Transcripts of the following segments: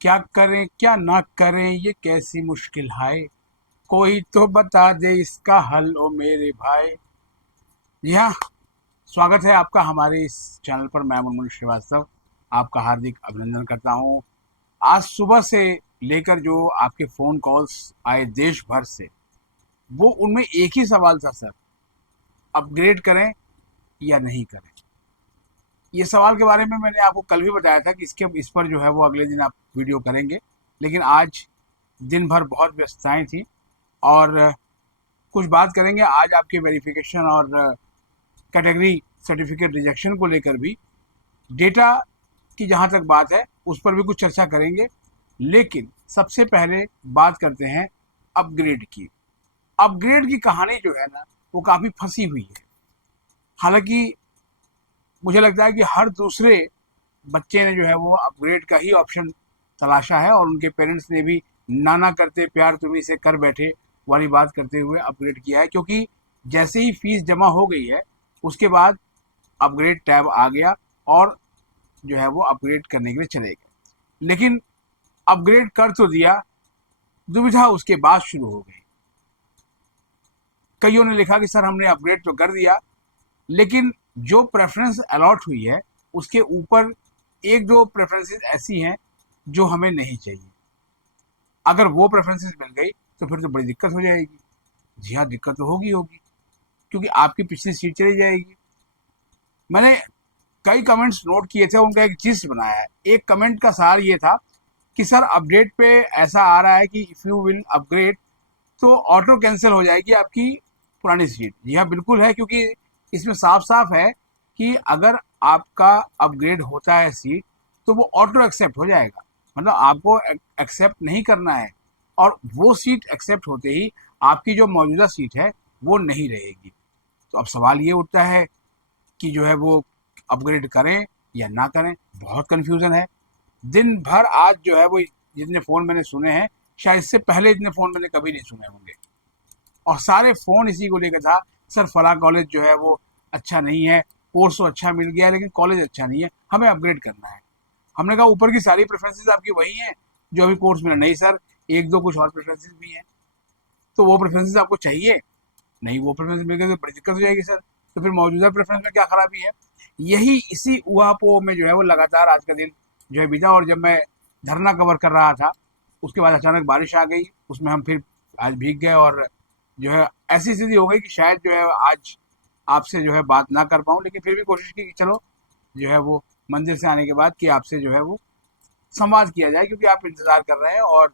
क्या करें क्या ना करें ये कैसी मुश्किल है, कोई तो बता दे इसका हल ओ मेरे भाई। जी हाँ, स्वागत है आपका हमारे इस चैनल पर। मैं मुनमुन श्रीवास्तव आपका हार्दिक अभिनंदन करता हूँ। आज सुबह से लेकर जो आपके फ़ोन कॉल्स आए देश भर से, वो उनमें एक ही सवाल था सर, अपग्रेड करें या नहीं करें। ये सवाल के बारे में मैंने आपको कल भी बताया था कि इस पर जो है वो अगले दिन आप वीडियो करेंगे, लेकिन आज दिन भर बहुत व्यस्तताएं थी और कुछ बात करेंगे आज आपके वेरिफिकेशन और कैटेगरी सर्टिफिकेट रिजेक्शन को लेकर भी। डेटा की जहाँ तक बात है उस पर भी कुछ चर्चा करेंगे, लेकिन सबसे पहले बात करते हैं अपग्रेड की। अपग्रेड की कहानी जो है ना, वो काफ़ी फंसी हुई है। हालांकि मुझे लगता है कि हर दूसरे बच्चे ने जो है वो अपग्रेड का ही ऑप्शन तलाशा है और उनके पेरेंट्स ने भी नाना करते प्यार तुम्ही से कर बैठे वाली बात करते हुए अपग्रेड किया है, क्योंकि जैसे ही फीस जमा हो गई है उसके बाद अपग्रेड टैब आ गया और जो है वो अपग्रेड करने के लिए चले गए। लेकिन अपग्रेड कर तो दिया, दुविधा उसके बाद शुरू हो गई। कईयों ने लिखा कि सर हमने अपग्रेड तो कर दिया, लेकिन जो प्रेफरेंस अलॉट हुई है उसके ऊपर एक दो प्रेफरेंसेस ऐसी हैं जो हमें नहीं चाहिए। अगर वो प्रेफरेंसेस मिल गई तो फिर तो बड़ी दिक्कत हो जाएगी। जी हाँ, दिक्कत तो होगी होगी, क्योंकि आपकी पिछली सीट चली जाएगी। मैंने कई कमेंट्स नोट किए थे, उनका एक लिस्ट बनाया है। एक कमेंट का सार ये था कि सर अपडेट पे ऐसा आ रहा है कि इफ़ यू विल अपग्रेड तो ऑटो कैंसिल हो जाएगी आपकी पुरानी सीट। जी हाँ, बिल्कुल है, क्योंकि इसमें साफ साफ है कि अगर आपका अपग्रेड होता है सीट तो वो ऑटो एक्सेप्ट हो जाएगा। मतलब आपको एक्सेप्ट नहीं करना है, और वो सीट एक्सेप्ट होते ही आपकी जो मौजूदा सीट है वो नहीं रहेगी। तो अब सवाल ये उठता है कि जो है वो अपग्रेड करें या ना करें। बहुत कन्फ्यूज़न है। दिन भर आज जो है वो जितने फ़ोन मैंने सुने हैं, शायद इससे पहले इतने फ़ोन मैंने कभी नहीं सुने होंगे, और सारे फ़ोन इसी को लेकर था। सर फला कॉलेज जो है वो अच्छा नहीं है, कोर्स तो अच्छा मिल गया है लेकिन कॉलेज अच्छा नहीं है, हमें अपग्रेड करना है। हमने कहा ऊपर की सारी प्रेफरेंसेस आपकी वही हैं जो अभी कोर्स मिला। नहीं सर, एक दो कुछ और प्रेफरेंसेस भी हैं। तो वो प्रेफरेंसेस आपको चाहिए? नहीं, वो प्रेफरेंस मिल गए तो बड़ी दिक्कत हो जाएगी सर। तो फिर मौजूदा प्रेफरेंस में क्या खराबी है? यही इसी ऊहापोह में जो है वो लगातार आज का दिन जो है बीता। और जब मैं धरना कवर कर रहा था उसके बाद अचानक बारिश आ गई, उसमें हम फिर आज भीग गए और जो है ऐसी स्थिति हो गई कि शायद जो है आज आपसे जो है बात ना कर पाऊँ, लेकिन फिर भी कोशिश की कि चलो जो है वो मंदिर से आने के बाद कि आपसे जो है वो संवाद किया जाए, क्योंकि आप इंतज़ार कर रहे हैं और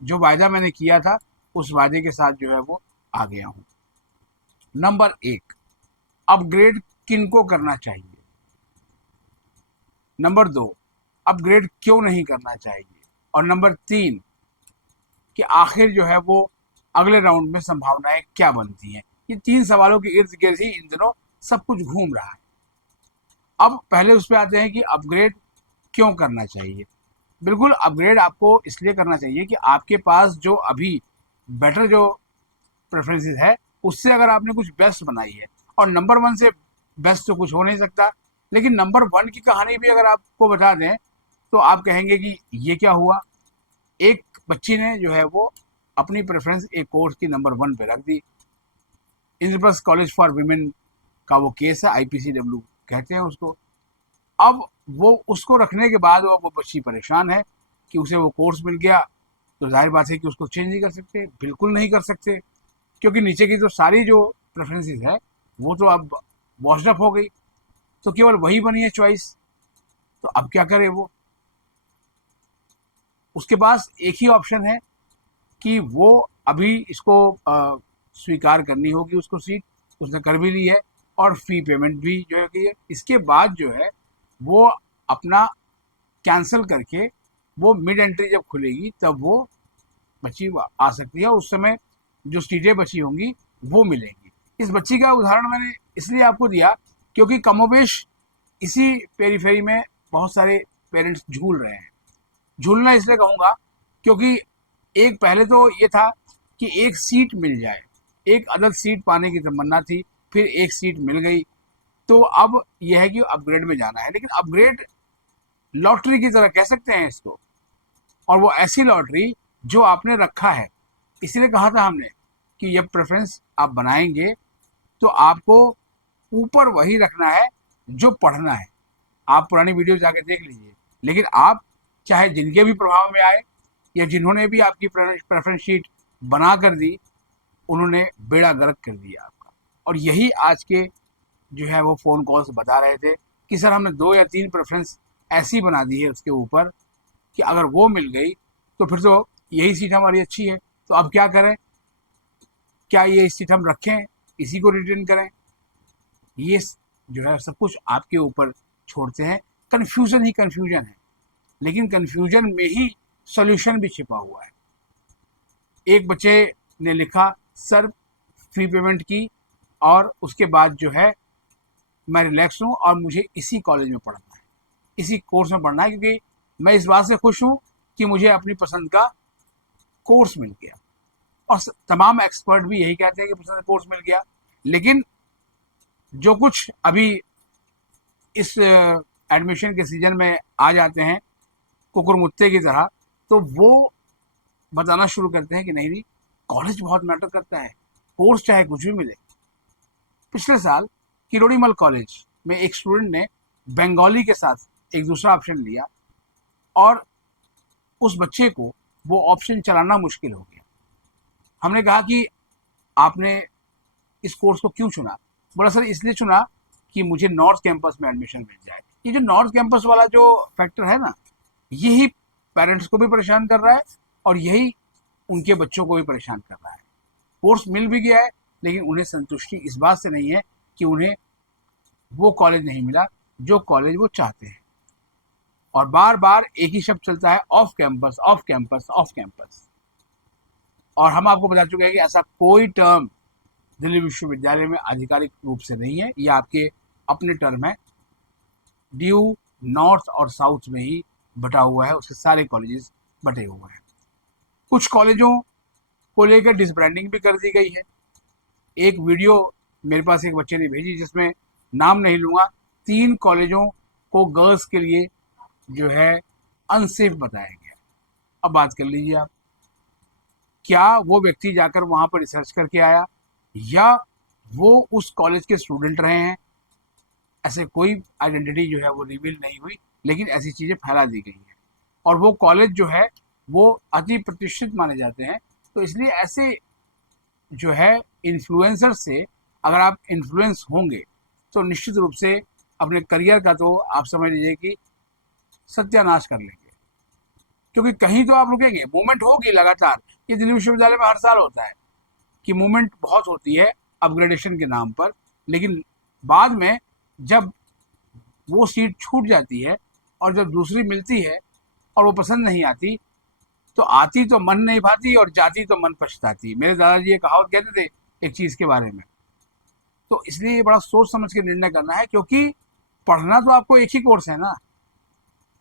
जो वायदा मैंने किया था उस वायदे के साथ जो है वो आ गया हूँ। नंबर एक, अपग्रेड किनको करना चाहिए। नंबर दो, अपग्रेड क्यों नहीं करना चाहिए। और नंबर तीन, कि आखिर जो है वो अगले राउंड में संभावनाएं क्या बनती हैं। ये तीन सवालों के इर्द गिर्द ही इन दिनों सब कुछ घूम रहा है। अब पहले उस पर आते हैं कि अपग्रेड क्यों करना चाहिए। बिल्कुल, अपग्रेड आपको इसलिए करना चाहिए कि आपके पास जो अभी बेटर जो प्रेफरेंसेस है उससे अगर आपने कुछ बेस्ट बनाई है, और नंबर वन से बेस्ट तो कुछ हो नहीं सकता, लेकिन नंबर वन की कहानी भी अगर आपको बता दें तो आप कहेंगे कि ये क्या हुआ। एक बच्ची ने जो है वो अपनी प्रेफरेंस एक कोर्स की नंबर वन पे रख दी। इंद्रप्रस्थ कॉलेज फॉर वीमेन का वो केस है, IPCW कहते हैं उसको। अब वो उसको रखने के बाद वो बच्ची परेशान है कि उसे वो कोर्स मिल गया, तो जाहिर बात है कि उसको चेंज नहीं कर सकते, बिल्कुल नहीं कर सकते, क्योंकि नीचे की जो सारी जो प्रेफरेंसेस है वो तो अब वॉश्ड अप हो गई, तो केवल वही बनी है चॉइस। तो अब क्या करे वो? उसके पास एक ही ऑप्शन है कि वो अभी इसको स्वीकार करनी होगी उसको सीट। उसने कर भी ली है और फी पेमेंट भी जो है की है। इसके बाद जो है वो अपना कैंसिल करके वो मिड एंट्री जब खुलेगी तब वो बच्ची आ सकती है। उस समय जो सीटें बची होंगी वो मिलेंगी। इस बच्ची का उदाहरण मैंने इसलिए आपको दिया क्योंकि कमोबेश इसी पेरीफेरी में बहुत सारे पेरेंट्स झूल रहे हैं। झूलना इसलिए कहूँगा क्योंकि एक पहले तो ये था कि एक सीट मिल जाए, एक अदर सीट पाने की तमन्ना थी, फिर एक सीट मिल गई, तो अब यह है कि अपग्रेड में जाना है। लेकिन अपग्रेड लॉटरी की तरह कह सकते हैं इसको। और वो ऐसी लॉटरी जो आपने रखा है। इसलिए कहा था हमने कि ये प्रेफरेंस आप बनाएंगे तो आपको ऊपर वही रखना है जो पढ़ना है। आप पुरानी वीडियो जाके देख लीजिए। लेकिन आप चाहे जिनके भी प्रभाव में आए या जिन्होंने भी आपकी प्रेफरेंस शीट बना कर दी, उन्होंने बेड़ा गर्क कर दिया आपका। और यही आज के जो है वो फ़ोन कॉल्स बता रहे थे कि सर हमने 2 या 3 प्रेफरेंस ऐसी बना दी है उसके ऊपर कि अगर वो मिल गई तो फिर तो यही सीट हमारी अच्छी है, तो अब क्या करें? क्या ये सीट हम रखें, इसी को रिटेन करें? ये जो है सब कुछ आपके ऊपर छोड़ते हैं। कन्फ्यूज़न ही कन्फ्यूज़न है, लेकिन कन्फ्यूज़न में ही सॉल्यूशन भी छिपा हुआ है। एक बच्चे ने लिखा सर फी पेमेंट की और उसके बाद जो है मैं रिलैक्स हूँ और मुझे इसी कॉलेज में पढ़ना है, इसी कोर्स में पढ़ना है, क्योंकि मैं इस बात से खुश हूँ कि मुझे अपनी पसंद का कोर्स मिल गया। और तमाम एक्सपर्ट भी यही कहते हैं कि पसंद का कोर्स मिल गया। लेकिन जो कुछ अभी इस एडमिशन के सीजन में आ जाते हैं कुकुरमुत्ते की तरह, तो वो बताना शुरू करते हैं कि नहीं नहीं, कॉलेज बहुत मैटर करता है, कोर्स चाहे कुछ भी मिले। पिछले साल किरोड़ीमल कॉलेज में एक स्टूडेंट ने बंगाली के साथ एक दूसरा ऑप्शन लिया और उस बच्चे को वो ऑप्शन चलाना मुश्किल हो गया। हमने कहा कि आपने इस कोर्स को क्यों चुना? बोला सर इसलिए चुना कि मुझे नॉर्थ कैंपस में एडमिशन मिल जाए। ये जो नॉर्थ कैंपस वाला जो फैक्टर है ना, यही पेरेंट्स को भी परेशान कर रहा है और यही उनके बच्चों को भी परेशान कर रहा है। कोर्स मिल भी गया है, लेकिन उन्हें संतुष्टि इस बात से नहीं है कि उन्हें वो कॉलेज नहीं मिला जो कॉलेज वो चाहते हैं। और बार बार एक ही शब्द चलता है, off campus off campus off campus. और हम आपको बता चुके हैं कि ऐसा कोई टर्म दिल्ली विश्वविद्यालय में आधिकारिक रूप से नहीं है, ये आपके अपने टर्म है। ड्यू नॉर्थ और साउथ में ही बटा हुआ है, उसके सारे कॉलेजेस बटे हुए हैं। कुछ कॉलेजों को लेकर डिसब्रांडिंग भी कर दी गई है। एक वीडियो मेरे पास एक बच्चे ने भेजी जिसमें नाम नहीं लूँगा, 3 कॉलेजों को गर्ल्स के लिए जो है अनसेफ बताया गया। अब बात कर लीजिए आप, क्या वो व्यक्ति जाकर वहाँ पर रिसर्च करके आया या वो उस कॉलेज के स्टूडेंट रहे हैं? ऐसे कोई आइडेंटिटी जो है वो रिवील नहीं हुई, लेकिन ऐसी चीज़ें फैला दी गई हैं। और वो कॉलेज जो है वो अति प्रतिष्ठित माने जाते हैं, तो इसलिए ऐसे जो है इन्फ्लुएंसर से अगर आप इन्फ्लुएंस होंगे तो निश्चित रूप से अपने करियर का तो आप समझ लीजिए कि सत्यानाश कर लेंगे। क्योंकि कहीं तो आप रुकेंगे, मूवमेंट होगी लगातार। ये दिल्ली विश्वविद्यालय में हर साल होता है कि मूवमेंट बहुत होती है अपग्रेडेशन के नाम पर, लेकिन बाद में जब वो सीट छूट जाती है और जब दूसरी मिलती है और वो पसंद नहीं आती, तो आती तो मन नहीं भाती और जाती तो मन पछताती। मेरे दादाजी ये कहावत कहते थे एक चीज़ के बारे में। तो इसलिए ये बड़ा सोच समझ के निर्णय करना है, क्योंकि पढ़ना तो आपको एक ही कोर्स है ना,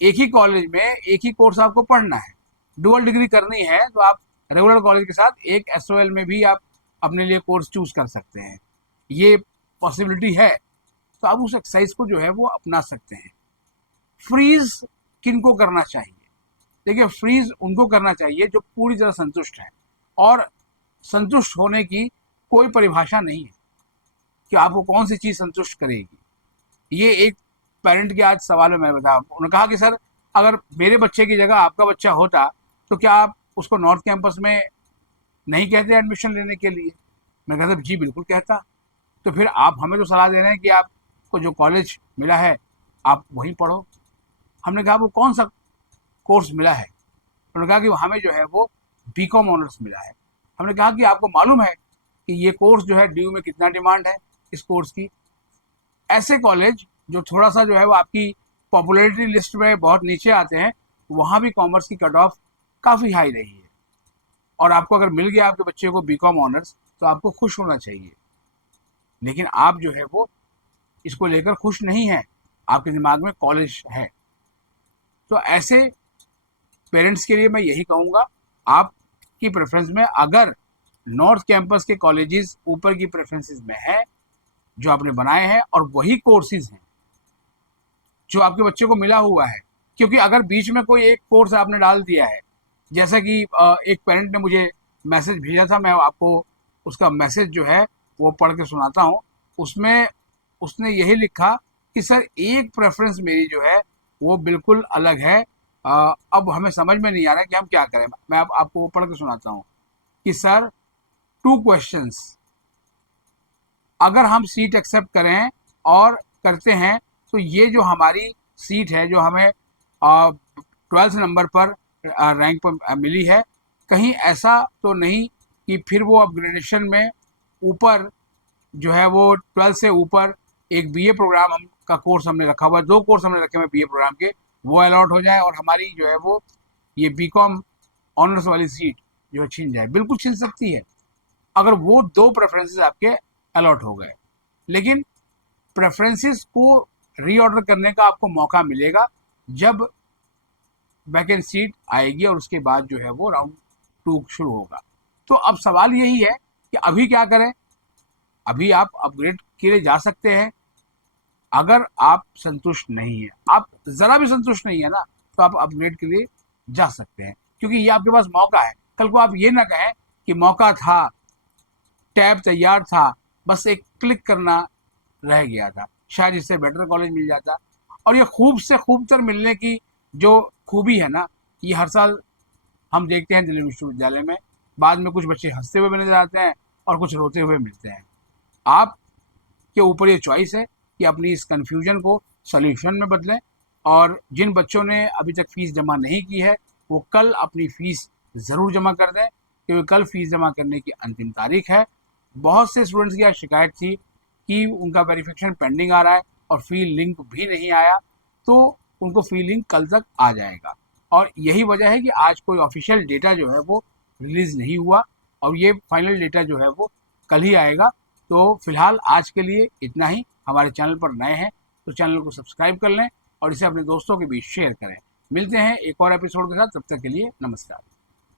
एक ही कॉलेज में एक ही कोर्स आपको पढ़ना है। डुअल डिग्री करनी है तो आप रेगुलर कॉलेज के साथ एक एसओएल में भी आप अपने लिए कोर्स चूज कर सकते हैं, ये पॉसिबिलिटी है। तो आप उस एक्सरसाइज को जो है वो अपना सकते हैं। फ्रीज किनको करना चाहिए? देखिए, फ्रीज उनको करना चाहिए जो पूरी तरह संतुष्ट है, और संतुष्ट होने की कोई परिभाषा नहीं है कि आपको कौन सी चीज़ संतुष्ट करेगी। ये एक पेरेंट के आज सवाल में मैंने बताया, उन्होंने कहा कि सर अगर मेरे बच्चे की जगह आपका बच्चा होता तो क्या आप उसको नॉर्थ कैंपस में नहीं कहते एडमिशन लेने के लिए? मैं कहता जी बिल्कुल कहता। तो फिर आप हमें तो सलाह दे रहे हैं कि आपको जो कॉलेज मिला है आप वहीं पढ़ो। हमने कहा वो कौन सा कोर्स मिला है? उन्होंने कहा कि हमें जो है वो बीकॉम ऑनर्स मिला है। हमने कहा कि आपको मालूम है कि ये कोर्स जो है ड्यू में कितना डिमांड है इस कोर्स की? ऐसे कॉलेज जो थोड़ा सा जो है वो आपकी पॉपुलैरिटी लिस्ट में बहुत नीचे आते हैं, वहाँ भी कॉमर्स की कट ऑफ काफ़ी हाई रही है। और आपको अगर मिल गया आपके बच्चे को बीकॉम ऑनर्स तो आपको खुश होना चाहिए, लेकिन आप जो है वो इसको लेकर खुश नहीं हैं, आपके दिमाग में कॉलेज है। तो ऐसे पेरेंट्स के लिए मैं यही कहूँगा, आपकी प्रेफरेंस में अगर नॉर्थ कैंपस के कॉलेजेस ऊपर की प्रेफरेंसेस में है जो आपने बनाए हैं और वही कोर्सेज हैं जो आपके बच्चे को मिला हुआ है, क्योंकि अगर बीच में कोई एक कोर्स आपने डाल दिया है जैसा कि एक पेरेंट ने मुझे मैसेज भेजा था, मैं आपको उसका मैसेज जो है वो पढ़ के सुनाता हूँ। उसमें उसने यही लिखा कि सर एक प्रेफरेंस मेरी जो है वो बिल्कुल अलग है, अब हमें समझ में नहीं आ रहा है कि हम क्या करें। मैं अब आपको वो पढ़ के सुनाता हूँ कि सर, 2 क्वेश्चंस, अगर हम सीट एक्सेप्ट करें और करते हैं तो ये जो हमारी सीट है जो हमें 12th नंबर पर रैंक पर मिली है, कहीं ऐसा तो नहीं कि फिर वो अपग्रेडेशन में ऊपर जो है वो 12th से ऊपर एक बीए प्रोग्राम हम का कोर्स हमने रखा हुआ है, 2 कोर्स हमने रखे हुए बीए प्रोग्राम के, वो अलॉट हो जाए और हमारी जो है वो ये बीकॉम ऑनर्स वाली सीट जो है छीन जाए। बिल्कुल छीन सकती है अगर वो 2 प्रेफरेंसेस आपके अलॉट हो गए। लेकिन प्रेफरेंसेस को रीऑर्डर करने का आपको मौका मिलेगा जब वैकेंट सीट आएगी और उसके बाद जो है वो राउंड 2 शुरू होगा। तो अब सवाल यही है कि अभी क्या करें। अभी आप अपग्रेड के लिए जा सकते हैं। अगर आप संतुष्ट नहीं है, आप जरा भी संतुष्ट नहीं है ना, तो आप अपग्रेड के लिए जा सकते हैं, क्योंकि ये आपके पास मौका है। कल को आप ये ना कहें कि मौका था, टैब तैयार था, बस एक क्लिक करना रह गया था, शायद इससे बेटर कॉलेज मिल जाता। और ये खूब से खूबतर मिलने की जो खूबी है ना, ये हर साल हम देखते हैं दिल्ली विश्वविद्यालय में। बाद में कुछ बच्चे हंसते हुए भी नजर आते हैं और कुछ रोते हुए मिलते हैं। आप के ऊपर ये चॉइस है कि अपनी इस कन्फ्यूजन को सॉल्यूशन में बदलें। और जिन बच्चों ने अभी तक फीस जमा नहीं की है वो कल अपनी फीस ज़रूर जमा कर दें, क्योंकि कल फीस जमा करने की अंतिम तारीख है। बहुत से स्टूडेंट्स की आज शिकायत थी कि उनका वेरिफिकेशन पेंडिंग आ रहा है और फी लिंक भी नहीं आया, तो उनको फी लिंक कल तक आ जाएगा। और यही वजह है कि आज कोई ऑफिशियल डेटा जो है वो रिलीज़ नहीं हुआ और ये फाइनल डेटा जो है वो कल ही आएगा। तो फिलहाल आज के लिए इतना ही। हमारे चैनल पर नए हैं तो चैनल को सब्सक्राइब कर लें और इसे अपने दोस्तों के बीच शेयर करें। मिलते हैं एक और एपिसोड के साथ, तब तक के लिए नमस्कार।